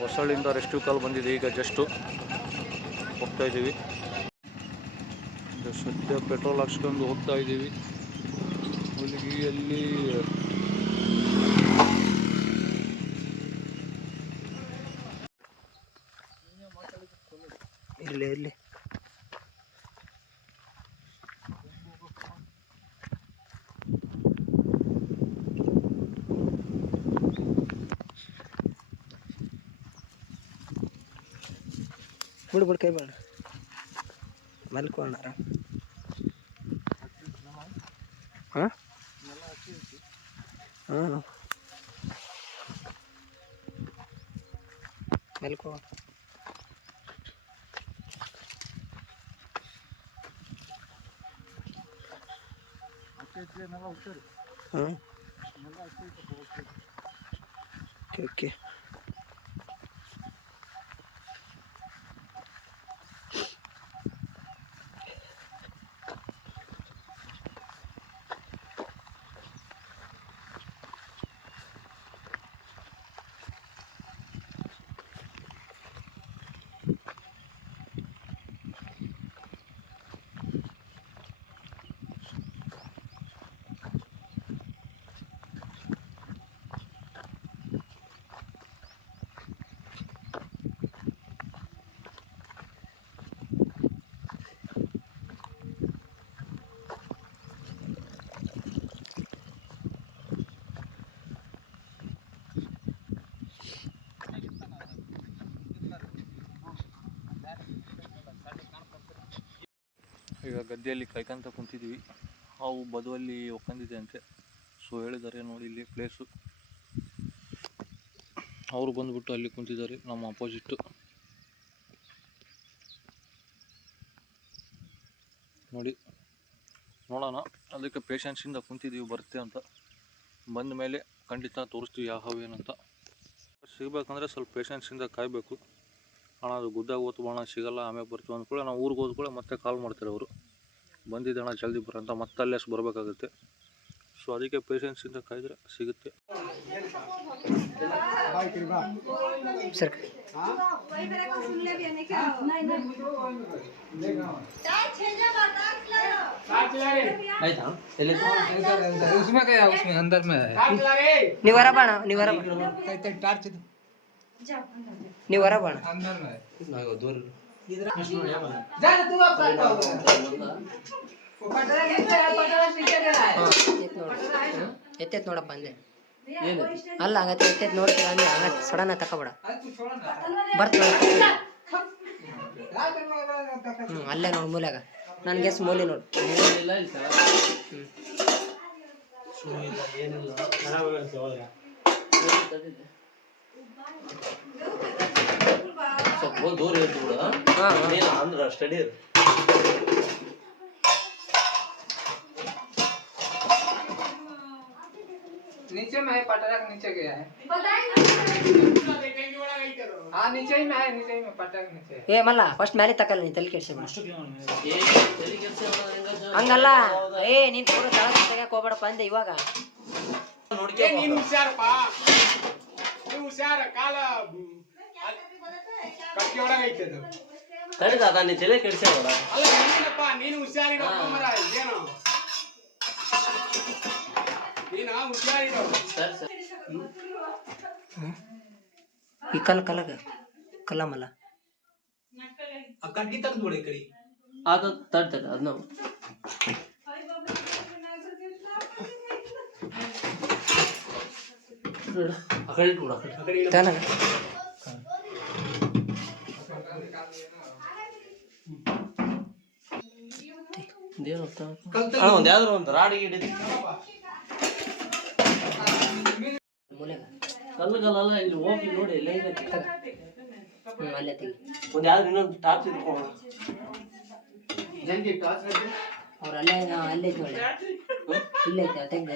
ಹೊಸಳ್ಳಿಂದ rescue ಕಾಲ್ ಬಂದಿದೆ. ಈಗ just ಹೋಗ್ತಾ ಇದ್ದೀವಿ. ಸದ್ಯ ಪೆಟ್ರೋಲ್ ಹಾಕ್ಸ್ಕೊಂಡು ಹೋಗ್ತಾ ಇದ್ದೀವಿ. ಹುಲಿಗಿಯಲ್ಲಿ ಇರಲಿ ಇರಲಿ ಬಿಡು ಕೈ ಬೇಡ ಮಲ್ಕೋಣಾರ. ಹಾಂ ಹಾಂ ಮಲ್ಕೋ. ಹಾಂ ಓಕೆ. ಈಗ ಗದ್ದೆಯಲ್ಲಿ ಕಾಯ್ಕೊಂತ ಕುಂತಿದ್ದೀವಿ. ಹಾವು ಬದುವಲ್ಲಿ ಒಕ್ಕಂದಿದೆ ಅಂತೆ. ಸೊ ಹೇಳಿದ್ದಾರೆ ನೋಡಿ ಇಲ್ಲಿ ಪ್ಲೇಸು. ಅವರು ಬಂದುಬಿಟ್ಟು ಅಲ್ಲಿ ಕುಂತಿದ್ದಾರೆ ನಮ್ಮ ಅಪೋಸಿಟ್ಟು. ನೋಡಿ ನೋಡೋಣ, ಅದಕ್ಕೆ ಪೇಷನ್ಸಿಂದ ಕುಂತಿದ್ದೀವಿ ಬರುತ್ತೆ ಅಂತ. ಬಂದ ಮೇಲೆ ಖಂಡಿತ ತೋರಿಸ್ತೀವಿ ಯಾವ ಹಾವು ಏನಂತ. ಸಿಗಬೇಕಂದ್ರೆ ಸ್ವಲ್ಪ ಪೇಷನ್ಸಿಂದ ಕಾಯಬೇಕು. ಅಣ್ಣ ಅದು ಗುದ್ದಾಗ ಓದ್ತು ಬಾಣ ಸಿಗಲ್ಲ, ಆಮೇಲೆ ಬರ್ತೀವಿ ಅಂದ್ಕೊಳ್ಳೆ ನಾವು ಊರಿಗೆ ಹೋದ್ಕೊಳ್ಳೆ ಮತ್ತೆ ಕಾಲ್ ಮಾಡ್ತಾರೆ ಅವರು, ಬಂದಿದ್ದೆ ಅಣ್ಣ ಜಲ್ದಿ ಬರೋಂತ, ಮತ್ತೆ ಅಲ್ಲೇ ಬರಬೇಕಾಗುತ್ತೆ. ಸೊ ಅದಕ್ಕೆ ಪೇಷನ್ಸಿಂದ ಕಾಯ್ದರೆ ಸಿಗುತ್ತೆ. निवारा बाण निवारा टार्च निवारा बाण दूर ಎತ್ತೈತ್ ನೋಡಪ್ಪ ಅಂದೆ. ಅಲ್ಲ ಹಂಗತ್ತೆ ಎತ್ತೈತ್ ನೋಡ್ತೀರ ಅಂದ್ರೆ ಹಂಗ ಸಡನ್ ತಕೋಬೇಡ ಬರ್ತ. ಅಲ್ಲೇ ನೋಡು ಮೂಲ್ಯಾಗ ನನ್ ಗೆಸ್ ಮೂಲಿ ನೋಡು. ಸ್ಟಡಿ नीचे में है, पटरा के नीचे गया है। हाँ नीचे ही में है, नीचे ही में पटरा के नीचे। ಏ ಮಲ್ಲ ಫಸ್ಟ್ ಮೇಲೆ ತಕಲ್ಲ ನೀ ತಲೆ ಕೆಡ್ಸಿ ಹಂಗಲ್ಲ. ಏ ನೀನ್ ಕೂಡ ತಳ ತೆಗಕ್ ಹೋಗ್ಬೇಡಪ್ಪ ಅಂದೆ ಇವಾಗ. ನೀನು ಹುಷಾರಪ್ಪ, ನೀವು ಹುಷಾರ. ಕಾಲ ಕಟ್ಟಿ ಒಳಗೈತೆ ಅದು. ತಡಿ ದಾದಾ ನೀ ತಲೆ ಕೆಡ್ಸಬೇಡ. ಅಲ್ಲ ನೀನಪ್ಪ, ನೀನು ಹುಷಾರಿರಪ್ಪ ಮರ. ಏನು ನೀನು ಹುಷಾರಿರೋ. ಈ ಕಲ್ಲಗ ಕಲ್ಲಮಲ್ಲ ಕಡ್ಡಿ ತೆಗೆದು ಬಿಡಿ ಕಡಿ. ಅದು ತಡ್ತದೆ ಅದನ್ನ ಒಂದ್ ಯಾವ್ದಾರು ಒಂದು ರಾಡಿ ಹಿಡಿದು ಕಲ್ಲುಗಲ್ಲ ಇಲ್ಲಿ ಹೋಗಿ ನೋಡಿ ಎಲ್ಲ ಅಲ್ಲೇ ತೆಗಿ. ಒಂದ್ ಯಾವ್ದು ಇನ್ನೊಂದು ಟಾರ್ಚ್ ಇಟ್ಕೊಂಡು ಅವ್ರ ಅಲ್ಲೇ ಅಲ್ಲೇ ಐತಿ ನೋಡಿ, ಇಲ್ಲೈತೆ ತೆಗ್ದು